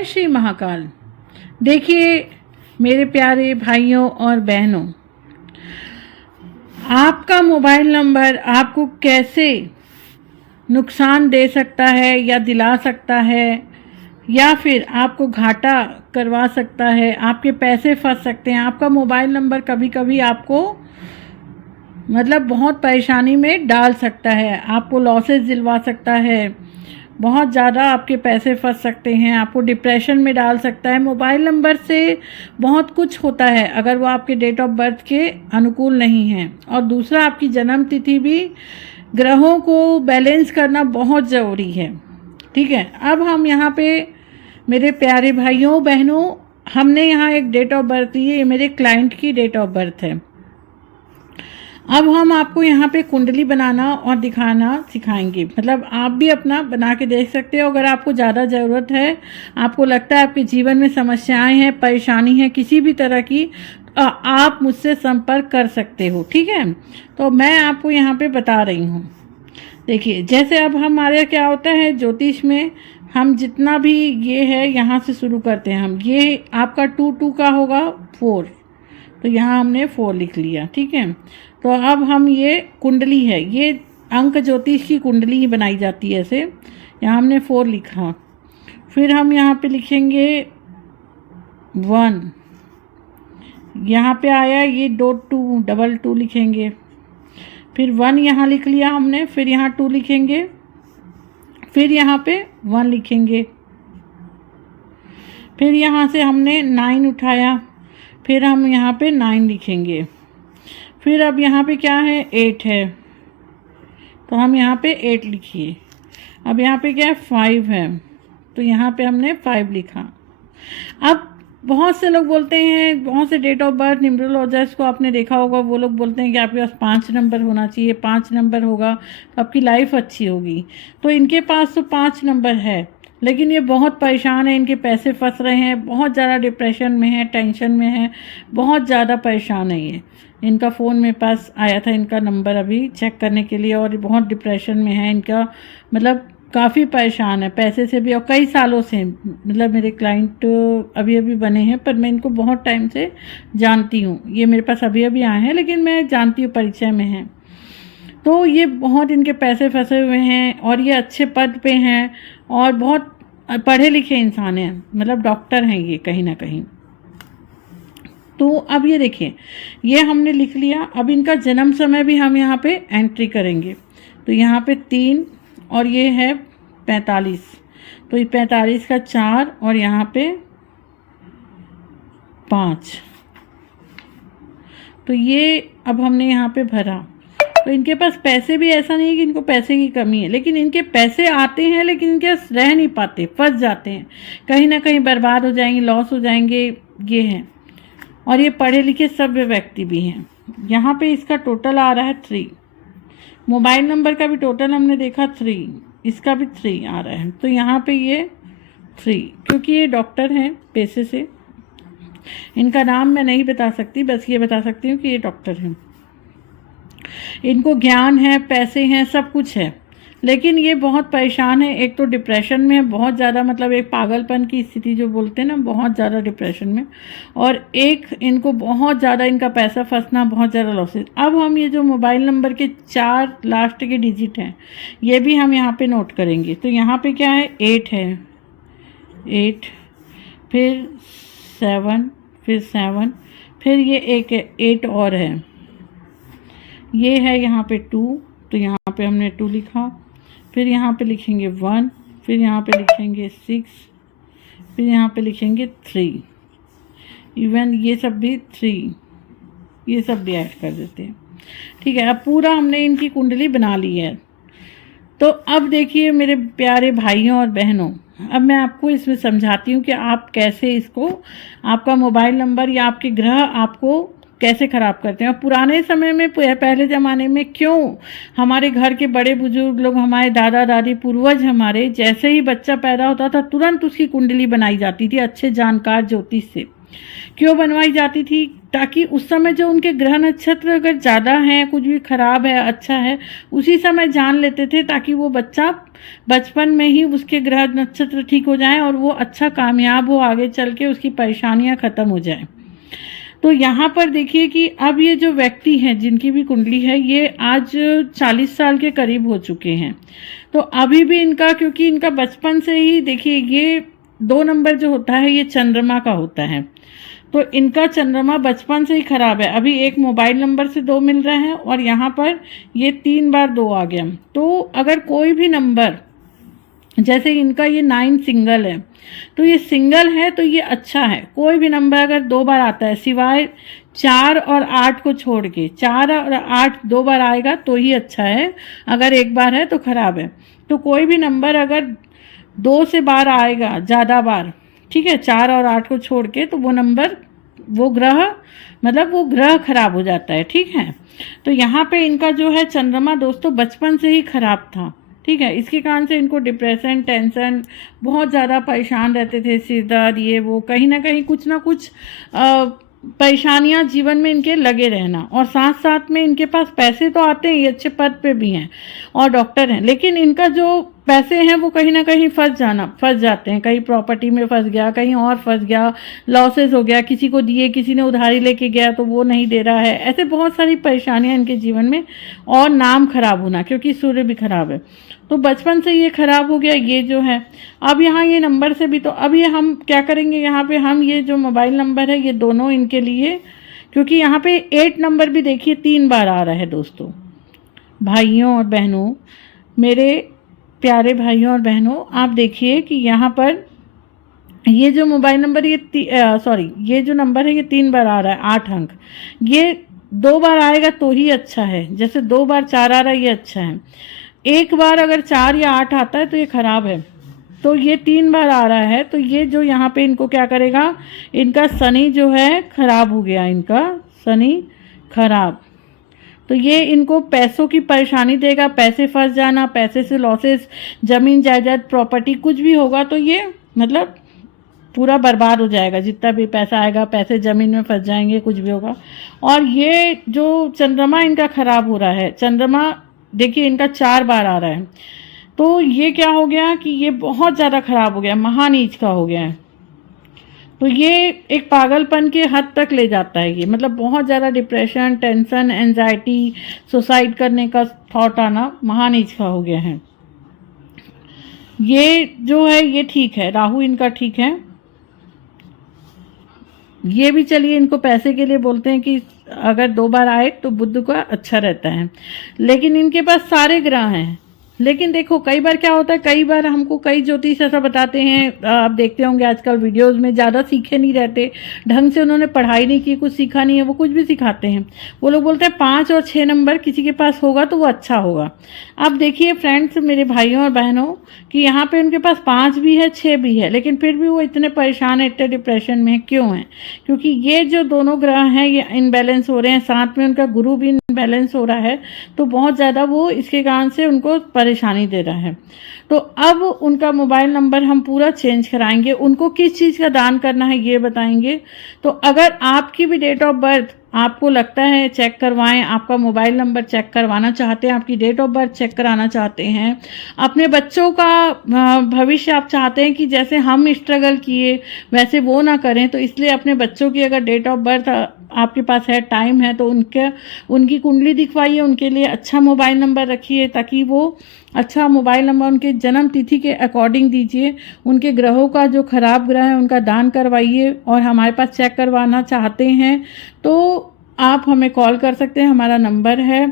श्री महाकाल। देखिए मेरे प्यारे भाइयों और बहनों, आपका मोबाइल नंबर आपको कैसे नुकसान दे सकता है या दिला सकता है या फिर आपको घाटा करवा सकता है, आपके पैसे फंस सकते हैं। आपका मोबाइल नंबर कभी कभी आपको बहुत परेशानी में डाल सकता है, आपको लॉसेस दिलवा सकता है, बहुत ज़्यादा आपके पैसे फंस सकते हैं, आपको डिप्रेशन में डाल सकता है। मोबाइल नंबर से बहुत कुछ होता है अगर वो आपके डेट ऑफ बर्थ के अनुकूल नहीं है। और दूसरा, आपकी जन्म तिथि भी, ग्रहों को बैलेंस करना बहुत ज़रूरी है। ठीक है, अब हम यहाँ पे मेरे प्यारे भाइयों बहनों, हमने यहाँ एक डेट ऑफ बर्थ दी है, ये मेरे क्लाइंट की डेट ऑफ बर्थ है। अब हम आपको यहाँ पे कुंडली बनाना और दिखाना सिखाएंगे। आप भी अपना बना के देख सकते हो। अगर आपको ज़्यादा ज़रूरत है, आपको लगता है आपके जीवन में समस्याएं हैं, परेशानी है किसी भी तरह की, आप मुझसे संपर्क कर सकते हो। ठीक है, तो मैं आपको यहाँ पे बता रही हूँ। देखिए, जैसे अब हमारे क्या होता है ज्योतिष में, हम जितना भी ये है यहाँ से शुरू करते हैं। हम ये आपका 2 का होगा 4, तो यहाँ हमने 4 लिख लिया। ठीक है, तो अब हम ये कुंडली है, ये अंक ज्योतिष की कुंडली ही बनाई जाती है ऐसे। यहाँ हमने 4 लिखा, फिर हम यहाँ पे लिखेंगे 1, यहाँ पे आया ये 2 डबल 2 लिखेंगे, फिर 1 यहाँ लिख लिया हमने, फिर यहाँ 2 लिखेंगे, फिर यहाँ पे 1 लिखेंगे, फिर यहाँ से हमने 9 उठाया, फिर हम यहाँ पे 9 लिखेंगे, फिर अब यहाँ पे क्या है 8 है, तो हम यहाँ पे 8 लिखिए। अब यहाँ पे क्या है 5 है, तो यहाँ पे हमने 5 लिखा। अब बहुत से लोग बोलते हैं, बहुत से डेट ऑफ बर्थ न्यूमरोलॉजिस्ट को आपने देखा होगा, वो लोग बोलते हैं कि आपके पास 5 नंबर होना चाहिए, 5 नंबर होगा तो आपकी लाइफ अच्छी होगी। तो इनके पास तो 5 नंबर है, लेकिन ये बहुत परेशान है, इनके पैसे फंस रहे हैं, बहुत ज़्यादा डिप्रेशन में है, टेंशन में है, बहुत ज़्यादा परेशान है ये। इनका फ़ोन मेरे पास आया था, इनका नंबर अभी चेक करने के लिए, और बहुत डिप्रेशन में है इनका, काफ़ी परेशान है पैसे से भी, और कई सालों से। मेरे क्लाइंट अभी अभी बने हैं, पर मैं इनको बहुत टाइम से जानती हूँ। ये मेरे पास अभी अभी आए हैं, लेकिन मैं जानती हूँ, परिचय में हैं। तो ये बहुत इनके पैसे फंसे हुए हैं, और ये अच्छे पद पे हैं, और बहुत पढ़े लिखे इंसान हैं, डॉक्टर हैं ये कहीं ना कहीं। तो अब ये देखिए, ये हमने लिख लिया। अब इनका जन्म समय भी हम यहाँ पे एंट्री करेंगे। तो यहाँ पे 3 और ये है 45, तो ये 45 का 4 और यहाँ पे 5, तो ये अब हमने यहाँ पे भरा। तो इनके पास पैसे भी, ऐसा नहीं है कि इनको पैसे की कमी है, लेकिन इनके पैसे आते हैं, लेकिन इनके रह नहीं पाते, फंस जाते हैं, कहीं ना कहीं बर्बाद हो जाएंगे, लॉस हो जाएंगे, ये हैं। और ये पढ़े लिखे सभ्य व्यक्ति भी हैं। यहाँ पे इसका टोटल आ रहा है 3, मोबाइल नंबर का भी टोटल हमने देखा 3, इसका भी 3 आ रहा है। तो यहाँ पे ये 3, क्योंकि ये डॉक्टर हैं पेशे से, इनका नाम मैं नहीं बता सकती, बस ये बता सकती हूँ कि ये डॉक्टर हैं। इनको ज्ञान है, पैसे हैं, सब कुछ है, लेकिन ये बहुत परेशान है। एक तो डिप्रेशन में है बहुत ज़्यादा, एक पागलपन की स्थिति जो बोलते हैं ना, बहुत ज़्यादा डिप्रेशन में, और एक इनको बहुत ज़्यादा इनका पैसा फंसना, बहुत ज़्यादा लॉसेस। अब हम ये जो मोबाइल नंबर के 4 लास्ट के डिजिट हैं, ये भी हम यहाँ पे नोट करेंगे। तो यहाँ पे क्या है 8 है, 8, फिर 7, फिर 7, फिर ये एक 8 और है, ये है यहाँ पे 2, तो यहाँ पे हमने 2 लिखा, फिर यहाँ पे लिखेंगे 1, फिर यहाँ पे लिखेंगे 6, फिर यहाँ पे लिखेंगे 3, इवन ये सब भी 3, ये सब भी ऐड कर देते हैं। ठीक है, अब पूरा हमने इनकी कुंडली बना ली है। तो अब देखिए मेरे प्यारे भाइयों और बहनों, अब मैं आपको इसमें समझाती हूँ कि आप कैसे इसको, आपका मोबाइल नंबर या आपके ग्रह आपको कैसे ख़राब करते हैं। और पुराने समय में, पहले ज़माने में, क्यों हमारे घर के बड़े बुजुर्ग लोग, हमारे दादा दादी, पूर्वज हमारे, जैसे ही बच्चा पैदा होता था तुरंत उसकी कुंडली बनाई जाती थी अच्छे जानकार ज्योतिष से। क्यों बनवाई जाती थी? ताकि उस समय जो उनके ग्रह नक्षत्र अगर ज़्यादा हैं, कुछ भी खराब है, अच्छा है, उसी समय जान लेते थे, ताकि वो बच्चा बचपन में ही उसके ग्रह नक्षत्र ठीक हो जाएं और वो अच्छा कामयाब हो, आगे चल के उसकी परेशानियां ख़त्म हो जाएं। तो यहाँ पर देखिए कि अब ये जो व्यक्ति हैं जिनकी भी कुंडली है, ये आज 40 साल के करीब हो चुके हैं। तो अभी भी इनका, क्योंकि इनका बचपन से ही देखिए, ये 2 नंबर जो होता है ये चंद्रमा का होता है, तो इनका चंद्रमा बचपन से ही खराब है। अभी एक मोबाइल नंबर से 2 मिल रहे हैं और यहाँ पर ये 3 बार 2 आ गया। तो अगर कोई भी नंबर, जैसे इनका ये 9 सिंगल है, तो ये सिंगल है तो ये अच्छा है। कोई भी नंबर अगर 2 बार आता है, सिवाय 4 और 8 को छोड़ के, 4 और 8 2 बार आएगा तो ही अच्छा है, अगर एक बार है तो खराब है। तो कोई भी नंबर अगर 2 से बार आएगा, ज़्यादा बार, ठीक है, 4 और 8 को छोड़ के, तो वो नंबर, वो ग्रह, मतलब वो ग्रह खराब हो जाता है, ठीक है। तो यहाँ पे इनका जो है चंद्रमा दोस्तों बचपन से ही खराब था, ठीक है। इसके कारण से इनको डिप्रेशन, टेंशन, बहुत ज़्यादा परेशान रहते थे, सिर दर्द, ये वो, कहीं ना कहीं कुछ ना कुछ परेशानियां जीवन में इनके लगे रहना। और साथ साथ में इनके पास पैसे तो आते हैं, ये अच्छे पद पे भी हैं और डॉक्टर हैं, लेकिन इनका जो पैसे हैं वो कहीं ना कहीं फंस जाते हैं। कहीं प्रॉपर्टी में फंस गया, कहीं और फंस गया, लॉसेस हो गया, किसी को दिए, किसी ने उधारी लेके गया तो वो नहीं दे रहा है, ऐसे बहुत सारी परेशानियां इनके जीवन में। और नाम खराब होना, क्योंकि सूर्य भी खराब है, तो बचपन से ये खराब हो गया ये जो है। अब यहाँ ये नंबर से भी, तो अब ये हम क्या करेंगे, यहाँ पे हम ये जो मोबाइल नंबर है ये दोनों इनके लिए, क्योंकि यहाँ पे 8 नंबर भी देखिए 3 बार आ रहा है दोस्तों। भाइयों और बहनों, मेरे प्यारे भाइयों और बहनों, आप देखिए कि यहाँ पर ये जो मोबाइल नंबर, ये जो नंबर है ये 3 बार आ रहा है, 8 अंक। ये 2 बार आएगा तो ही अच्छा है, जैसे 2 बार 4 आ रहा है ये अच्छा है। एक बार अगर 4 या 8 आता है तो ये खराब है। तो ये 3 बार आ रहा है, तो ये जो यहाँ पे इनको क्या करेगा, इनका शनि जो है खराब हो गया, इनका शनि खराब, तो ये इनको पैसों की परेशानी देगा, पैसे फंस जाना, पैसे से लॉसेस, जमीन जायदाद प्रॉपर्टी कुछ भी होगा तो ये मतलब पूरा बर्बाद हो जाएगा। जितना भी पैसा आएगा, पैसे ज़मीन में फंस जाएंगे, कुछ भी होगा। और ये जो चंद्रमा इनका खराब हो रहा है, चंद्रमा देखिए इनका 4 बार आ रहा है, तो ये क्या हो गया कि ये बहुत ज़्यादा खराब हो गया, महानीच का हो गया है। तो ये एक पागलपन के हद तक ले जाता है ये, मतलब बहुत ज़्यादा डिप्रेशन, टेंशन, एंजाइटी, सुसाइड करने का थॉट आना महानीच का हो गया है। ये जो है ये ठीक है, राहु इनका ठीक है। ये भी चलिए इनको पैसे के लिए बोलते हैं कि अगर 2 बार आए तो बुध का अच्छा रहता है, लेकिन इनके पास सारे ग्रह हैं। लेकिन देखो कई बार क्या होता है, कई बार हमको कई ज्योतिष ऐसा बताते हैं, आप देखते होंगे आजकल वीडियोस में, ज़्यादा सीखे नहीं रहते, ढंग से उन्होंने पढ़ाई नहीं की, कुछ सीखा नहीं है, वो कुछ भी सिखाते हैं। वो लोग बोलते हैं 5 और 6 नंबर किसी के पास होगा तो वो अच्छा होगा। अब देखिए फ्रेंड्स, मेरे भाइयों और बहनों, कि यहाँ पे उनके पास 5 भी है, 6 भी है, लेकिन फिर भी वो इतने परेशान है, इतने डिप्रेशन में क्यों हैं? क्योंकि ये जो दोनों ग्रह हैं ये इनबैलेंस हो रहे हैं, साथ में उनका गुरु भी इनबैलेंस हो रहा है, तो बहुत ज़्यादा वो इसके कारण से उनको परेशानी दे रहा है। तो अब उनका मोबाइल नंबर हम पूरा चेंज कराएंगे, उनको किस चीज़ का दान करना है ये बताएंगे। तो अगर आपकी भी डेट ऑफ बर्थ आपको लगता है चेक करवाएं, आपका मोबाइल नंबर चेक करवाना चाहते हैं, आपकी डेट ऑफ बर्थ चेक कराना चाहते हैं, अपने बच्चों का भविष्य आप चाहते हैं कि जैसे हम स्ट्रगल किए वैसे वो ना करें, तो इसलिए अपने बच्चों की अगर डेट ऑफ बर्थ आपके पास है, टाइम है, तो उनकी कुंडली दिखवाइए, उनके लिए अच्छा मोबाइल नंबर रखिए, ताकि वो अच्छा मोबाइल नंबर उनके जन्म तिथि के अकॉर्डिंग दीजिए। उनके ग्रहों का जो खराब ग्रह है उनका दान करवाइए। और हमारे पास चेक करवाना चाहते हैं तो आप हमें कॉल कर सकते हैं, हमारा नंबर है